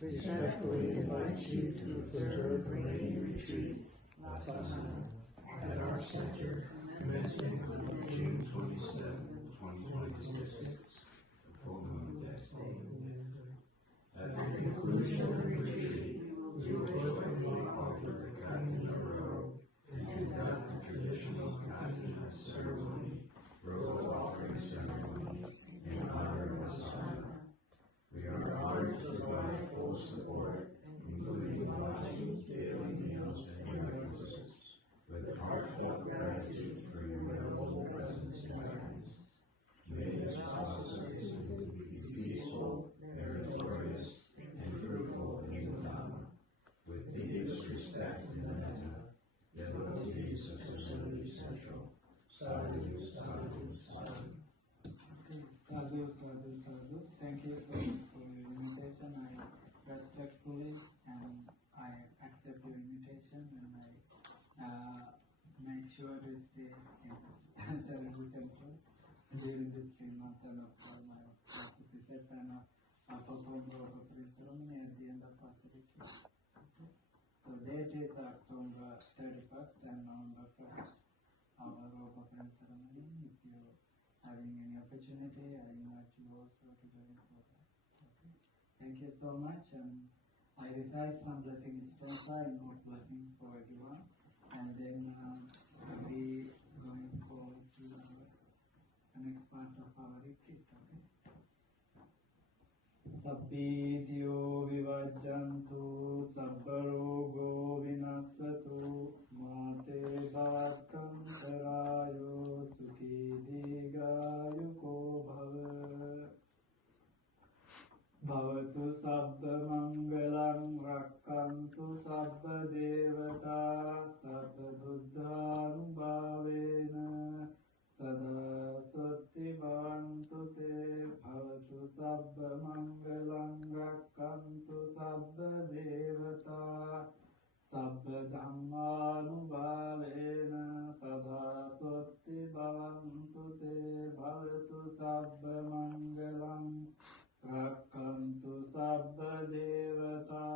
respectfully invite you to observe rainy retreat last night at our center commencing on June 27, 2026, the full moon next day. At the conclusion of the retreat, we will joyfully offer the Katina robe and conduct the traditional Katina ceremony, robe offering ceremony, in honor of Asana. We are honored to provide full support, including lodging, daily meals, and breakfasts, with heartfelt gratitude for your noble presence and guidance. May this process be peaceful, meritorious, and fruitful in the Dhamma, with deepest respect and metta, devotees of Facility Central. Sadhu, sadhu, sadhu. Sadhu, sadhu, sadhu. Thank you so much for your invitation. I respectfully and I accept your invitation, and I make sure to stay in Facility Central during this 3 months and of my visit and perform the offering ceremony at the end of Pacific. Okay. So date is October 31st and November 1st. Our robe offering ceremony. If you're having any opportunity, I invite you also to join for that. Okay. Thank you so much, and I recite some blessing stanza and hope blessing for everyone, and then we'll be going forward to the next part of our retreat. Okay. Sabbityo vivajjantu sabbarogo vinassatu mate bhavakkam sarayo sukhi digayuko bhava bhavatu sabba mangalam rakkantu sabba devata sabba buddhanubhavena sada sati bhavantu te bhavatu sabba mangalam rakkantu sabba devata sabba dhammanubhavena sada sati bhavantu te bhavatu sabba mangalam rakkantu sabba devata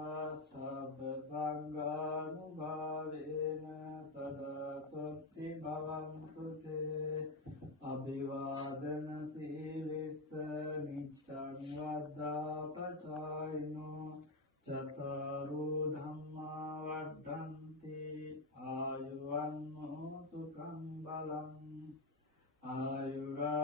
sabba sanghanubhavena sada sati bhavantu te abhivadana silissa niccang vaddapachayino chataru dhamma vaddhanti ayuvanno sukham balam ayura